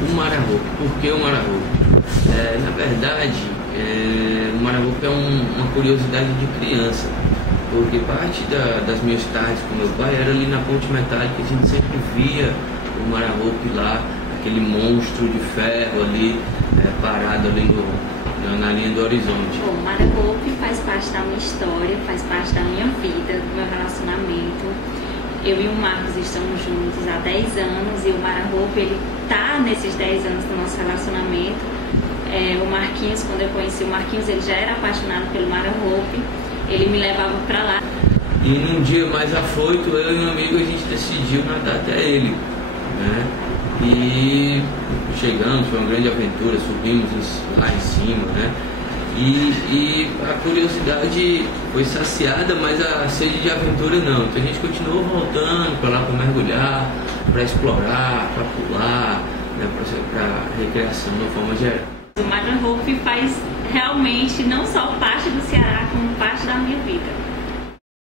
O Marahope. Por que o Marahope? Na verdade, o Marahope é uma curiosidade de criança, porque parte das minhas tardes com meu pai era ali na Ponte Metálica, a gente sempre via o Marahope lá, aquele monstro de ferro ali, parado ali na linha do horizonte. Bom, o Marahope faz parte da minha história, faz parte da minha vida, do meu relacionamento. Eu e o Marcos estamos juntos há 10 anos e o Marahope, ele tá nesses 10 anos do nosso relacionamento. O Marquinhos, quando eu conheci o Marquinhos, ele já era apaixonado pelo Marahope, ele me levava pra lá. E num dia mais afoito, eu e um amigo, a gente decidiu nadar até ele, né? E chegamos, foi uma grande aventura, subimos lá em cima, né? E a curiosidade foi saciada, mas a sede de aventura não. Então a gente continuou voltando para lá para mergulhar, para explorar, para pular, né? Para recreação de uma forma geral. O Marahope faz realmente não só parte do Ceará,